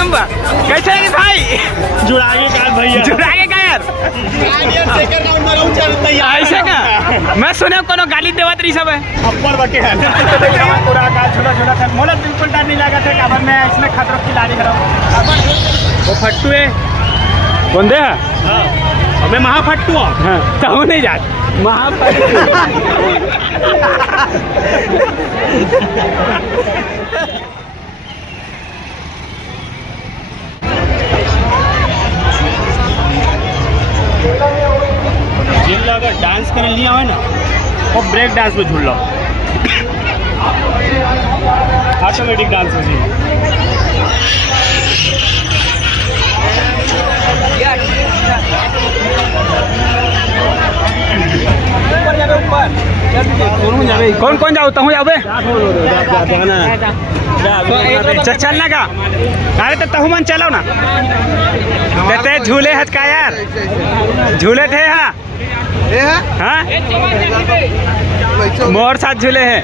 Number. कैसे है भाई? जुड़ागे का भैया, जुड़ागे का यार ऐसे का मैं सुने कोनो गाली देवत रही सब है अपर बके है पूरा का झूला झूला था मोला बिल्कुल डर नहीं लगा था काबर मैं इसमें खतरों की लारी करा वो फट्टू है कौन दे है हमें महाफट्टू हाँ तो नहीं जात महाफट्टू जिन लोग अगर डांस करने लिया है ना वो ब्रेक डांस में झूल लो ऑटोमेटिक डांस हो जाए कौन कौन जाओ तहु जाबे चलना का अरे तो तहु मन चलो ना कहते झूले हज का यार झूले थे हाँ हाँ मोर साथ झूले हैं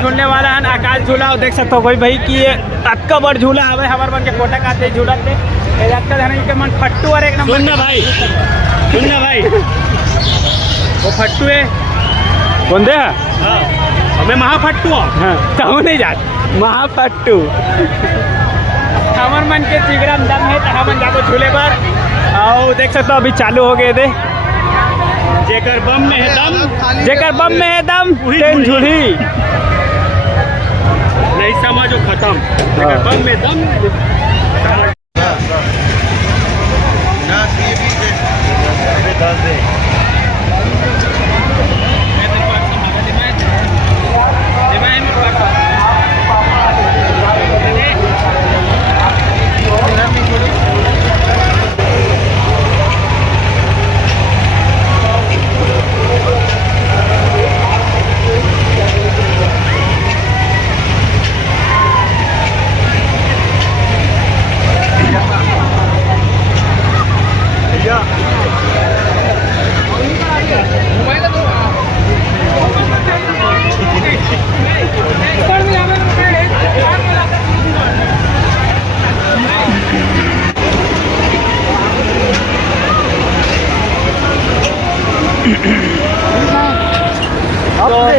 झूलने वाला है आकाश झूला और देख सकते हो कोई भाई कि ये अक्का बड़ झूला है हमारे मन के कोटा काटे झूला थे के मन फट्टू और एक नंबर सुनना भाई वो फट्टू है कौन दे है हमें महाफट्टू हाँ तो नहीं जात महाफट्टू हमार मन के चिगरा दम है तो हम जाबो झूले पर और देख सकते हो अभी चालू हो गए थे जेकर बम में है दम ट्रेन झूली नहीं समझो खत्म जेकर बम में दम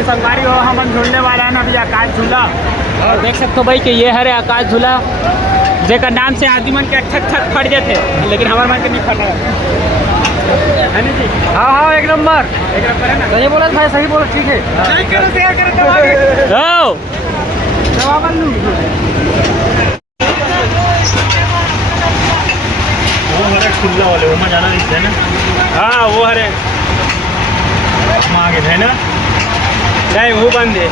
संगवारी हो हम झूलने वाला है ना अभी आकाश झूला और देख सकते हो भाई कि ये है आकाश झूला जेकर नाम से आदमी मन के अच्छा फट जाते लेकिन हमारे मन के नहीं फटा है ना जी हाँ एक नंबर है ना सही बोला भाई सही बोला ठीक है वो हरे खुला वाले वो जाना नहीं है ना हाँ वो हरे आगे है ना नहीं वो बंद है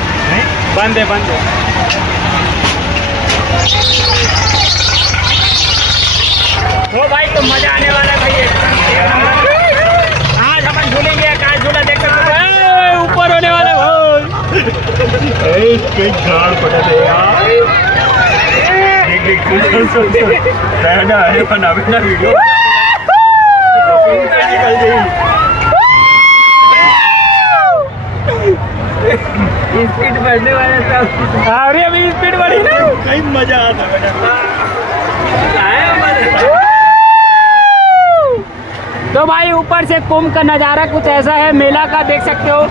हो भाई तो मजा आने वाला है भाई आज हम झूलेंगे आकाश झूला देख सकते हो ऊपर होने वाला कोई झाड़ पड़ा थे यार देख बना वीडियो स्पीड बढ़ने वाला था अरे अभी स्पीड बढ़ी ना कहीं मजा आता तो भाई ऊपर से कुंभ का नज़ारा कुछ ऐसा है मेला का देख सकते हो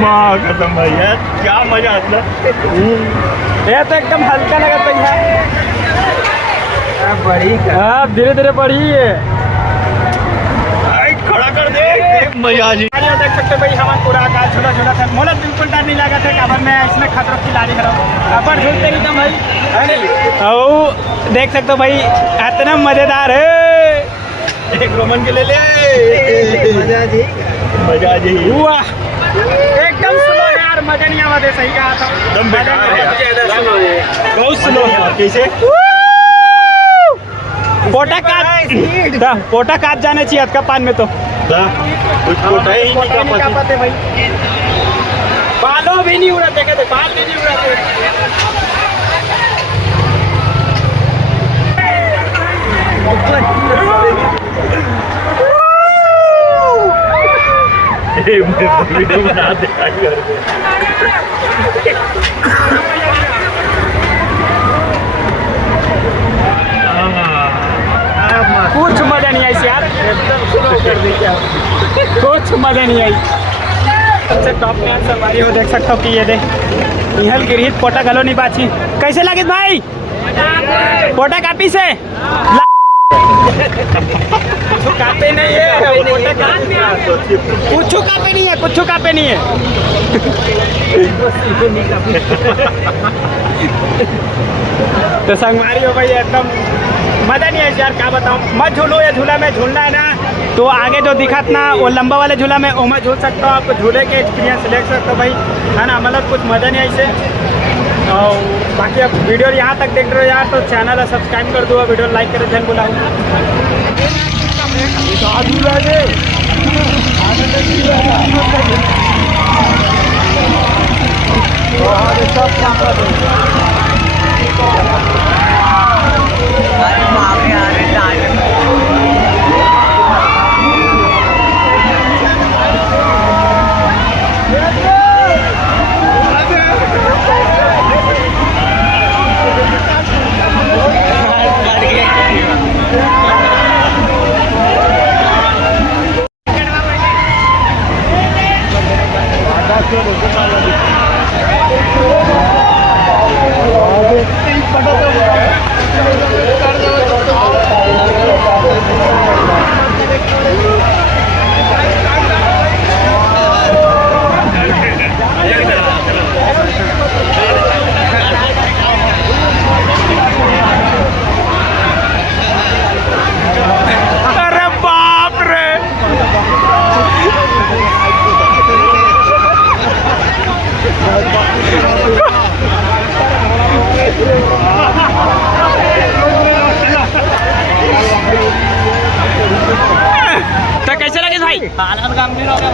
माँ कसम भाई यार क्या मजा आता ये तो एकदम हल्का लगा भैया बढ़ी धीरे धीरे बढ़ी है खड़ा कर दे मजा आ जाए देख सकते भाई हमारा पूरा आकाश झूला झूला था मोला बिल्कुल डर नहीं लगा था काबर मैं इसमें खतरों की लारी करा काबर झूलते नहीं था भाई है नहीं देख सकते हो भाई इतना मजेदार है एक रोमन के ले मजा आ जाए एकदम स्लो यार मजा नहीं आवा दे सही कहा था एकदम बेकार है बहुत स्लो है कैसे पोटा काट जाने चाहिए अतका पान में तो कुछ पोटा ही नहीं पाते भाई बालों भी नहीं उड़ाते कहते बाल भी नहीं उड़ाते वीडियो बना दे कुछ मजा नहीं आई यार, कुछ मजा नहीं आई। सबसे टॉप में सवारी हो देख सकते हो कि ये दे इहल गिरहित पोटा गलो नहीं बाची। कैसे लगे भाई पोटा कापी से? कुछ कापे नहीं है, कुछ कापे नहीं है, कुछ कापे नहीं है। तो संगवारी हो भाई एकदम मजा नहीं है यार, क्या बताऊँ। मत झूलो, ये झूला में झूलना है ना तो आगे जो दिखत ना वो लंबा वाले झूला में वो मैं झूल सकता हूँ। आप झूले के एक्सपीरियंस ले सकते हो भाई, है ना। मतलब कुछ मज़ा नहीं ऐसे। और बाकी अब वीडियो यहाँ तक देख रहे हो यार तो चैनल सब्सक्राइब कर दो, वीडियो लाइक करे जन बुलाऊँ।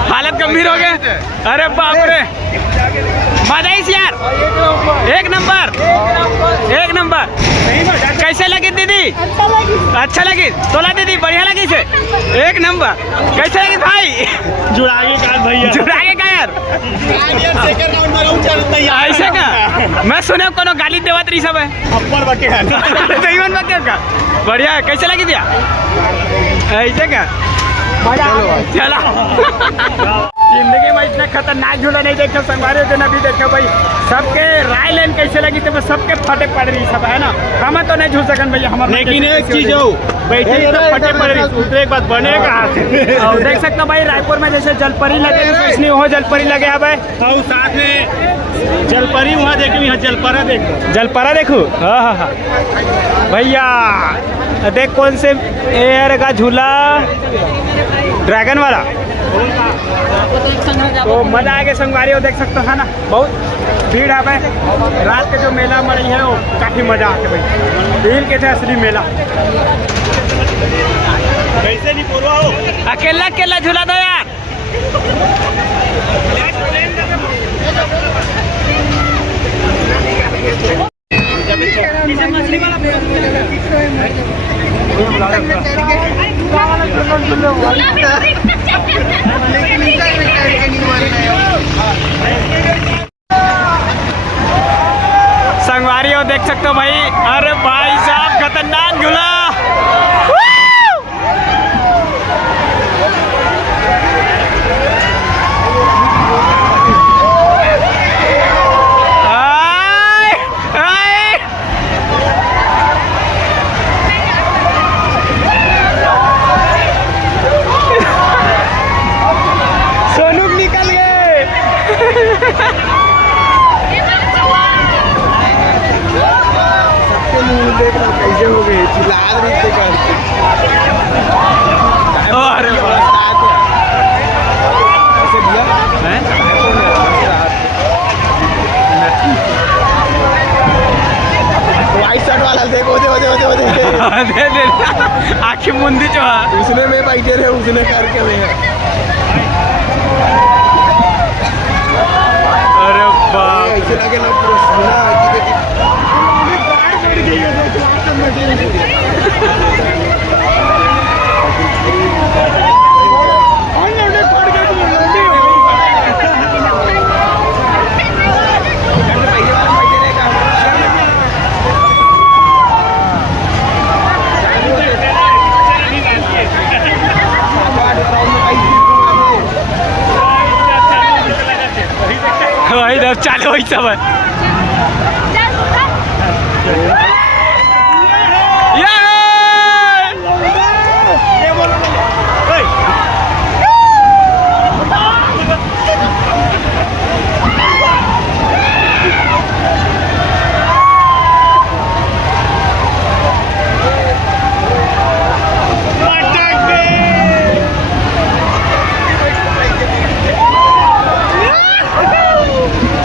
हालत गंभीर हो गए। अरे बाप रे मजा यार, एक नंबर, एक नंबर। कैसे लगी दीदी? अच्छा लगी तोला दीदी, बढ़िया लगी से, एक नंबर। कैसे लगी भाई? जुड़ागे का भैया, जुड़ागे का यार। ऐसे का मैं सुने कोनो गाली देवत रही सब है अपर बके का। बढ़िया है, कैसे लगी दिया? ऐसे का चला। जिंदगी में इतना खतरनाक झूला नहीं देखा संगवारी हो अभी देखा भाई। सबके राय लेन कैसे लगी तो सबके फटे पड़ रही सब, है ना। हम तो नहीं झूल सकन भैया हमारे। लेकिन एक चीज हो बैठे तो फटे पड़ रही, तो एक बात बनेगा। और देख सकते हो भाई रायपुर में जैसे जलपरी लगे इसलिए वो जलपरी लगे अब है। और साथ में जलपरी वहाँ देखो, यहाँ जलपरा देखो, जलपरा देखो। हाँ हाँ हाँ भैया देख कौन से एयर का झूला, ड्रैगन वाला। तो मजा आएगा संगवारी हो देख सकते हो, है ना। बहुत भीड़ है भाई। रात के जो मेला मरी है वो काफ़ी मजा आते भाई। भीड़ के थे असली मेला। कैसे नहीं पूरा हो, अकेला अकेला झूला दो यार। संगवारी हो देख सकते हो भाई। अरे भाई साहब खतरनाक झूला। कैसे हो गए चिल्ला रही थे वाइट शर्ट वाला देखो दे आखी मुंदी जो है उसने में बैठे रहे, उसने करके में। अरे बाप ऐसे लगे ना पूरा सुना चालू होई सब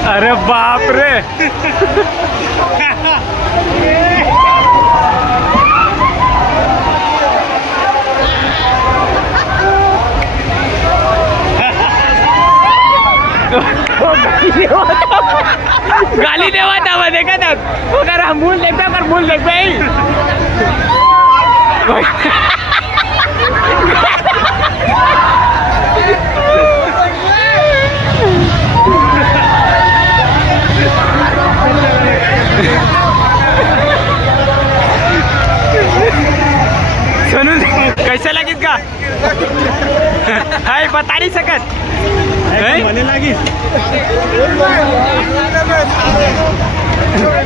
अरे बाप रे गाली देवा था देखा था अगर हम मूल देखते अगर मूल देख भाई सुनो कैसे लगी का हाय बता नहीं सकत मने लगी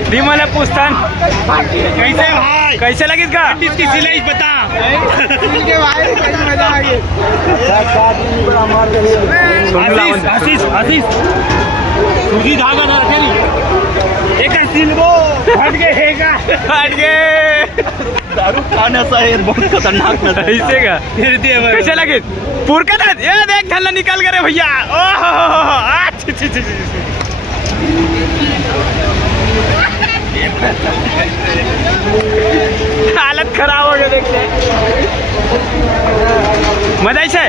दी मला पूछतान कैसे भाई कैसे लगी का इसकी सिलाई बता के भाई मजा आ गई आशीष आशीष आशीष सूजी धागा ना रखेली एक सिल को हट गए दारू खाने सा है बहुत खतरनाक नशा ऐसे का कैसे लगे पूरका था ये देख ढल्ला निकल गए भैया हालत खराब हो गया देखते मजा ऐसे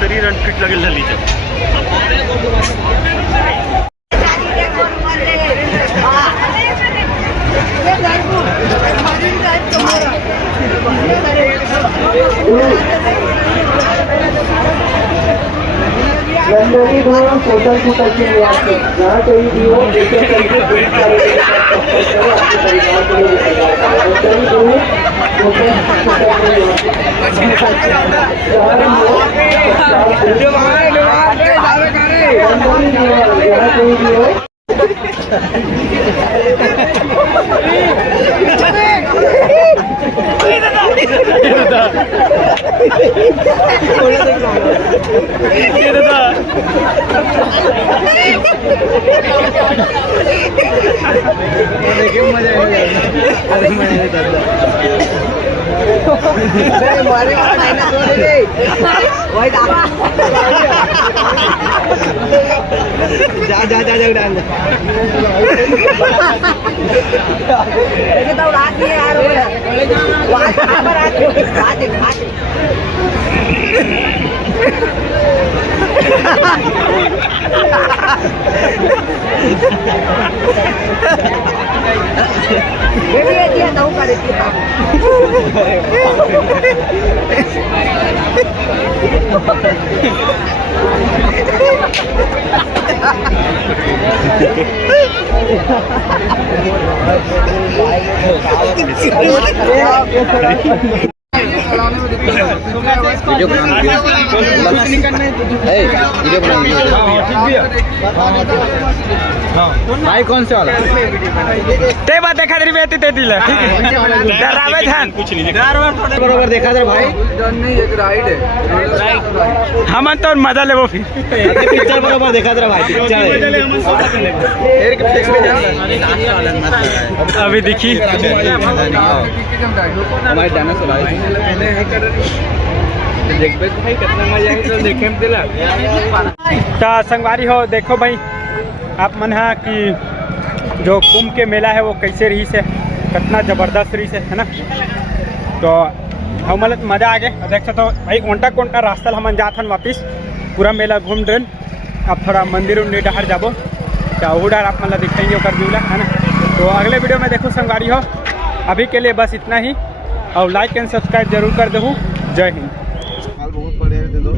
शरीर अनफिट लगेल झाली सोशल फुटल के निवासी जहाँ कहीं भी हो एक करके भाई कौन से वाला ते बात देखा तरी बेती ते दिला डरावे छान कुछ नहीं बरोबर देखा था भाई नहीं एक राइड है हम तो मजा लेबो फिर पिक्चर बरोबर देखा था भाई पिक्चर अभी देखी हमारे डायनासोर देखबे भाई कितना मजा आई तो देखे में दिला तो संगवारी हो देखो भाई आप मन है कि जो कुंभ के मेला है वो कैसे रही से कितना ज़बरदस्त रही से है ना। तो हम मज़ा आ गया देख सकते हो भाई ओंटा कोंटा रास्ता हम जात हन वापिस पूरा मेला घूम ड्रेन अब थोड़ा मंदिर उन्दिर डहर जाबो तो वो डर आप मतलब दिखाएंगे कर दूला है ना। तो अगले वीडियो में देखो संगवारी हो अभी के लिए बस इतना ही और लाइक एंड सब्सक्राइब जरूर कर दो। जय हिंद। बहुत बढ़िया दे दो